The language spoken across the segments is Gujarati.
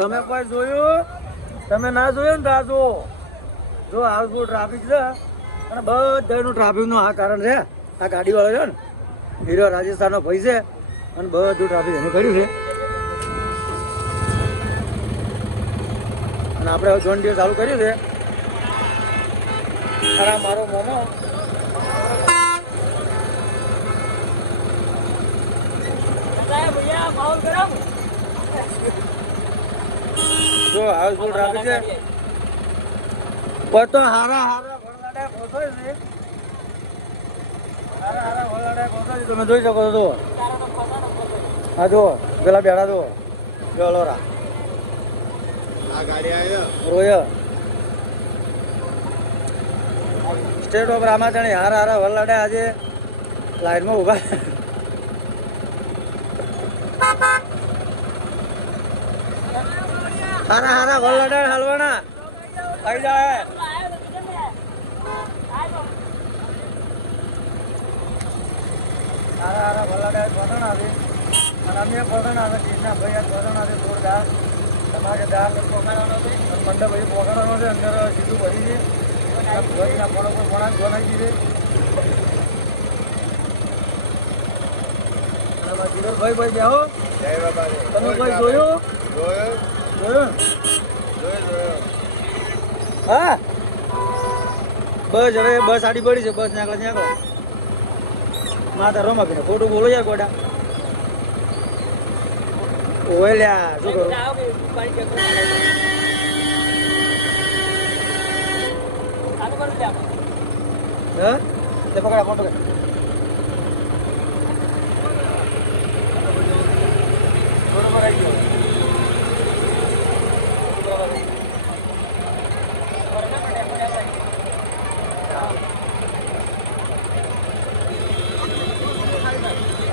તમે કોઈ જોયું? તમે ના જોયું ને તો જો હાઉસફુલ ટ્રાફિક છે અને બધાનું ટ્રાફિકનું આ કારણ છે. આ ગાડીવાળો છે ને હીરો રાજસ્થાનનો ભાઈ છે અને બધું ટ્રાફિક એને કર્યું છે. અને આપણે હવે જોન ડીઓ ચાલુ કર્યું છે. ખરા મારો મોમો જો હાઉસફુલ ટ્રાફિક છે. તો હારા ભરલાડા પહોંચાય છે. હારા ભરલાડા પહોંચાય છે. તમે જોઈ શકો છો. હા જુઓ પેલા બેડા જુઓ ગલોરા આ ગાડી આવ્યો રોય સ્ટેટ ઓફ રામાચણી હારા વરલાડા આજે લાઈનમાં ઉભા. હારા વરલાડા હાલવાના આવી જાય. હારા વરલાડા પહોંચણા છે અને અમે પહોંચણા છે. કૃષ્ણા ભાઈ પહોંચણા છે. જોરદાર તમારે દાર પહોંચાડવાનો છે. મંડપ ભાઈ પહોંચાડવાનો છે. અંદર સીધું ભરી છે. ભરીના ફોનો પર ફોના જોનાઈ દીધે. ભાઈ બેહો. જય બાબા તમે કોઈ જોયું? જોયું? હા બસ હવે બસ આડી પડી છે. બસ નીકળે માતા રોમા પીને ખોટું બોલો યાર ગોડા. ઓય લ્યા શું કરું? હા તે પકડા ફોટો કે બરોબર આવી ગયો.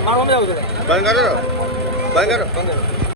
મારું આવું બંધ કરો.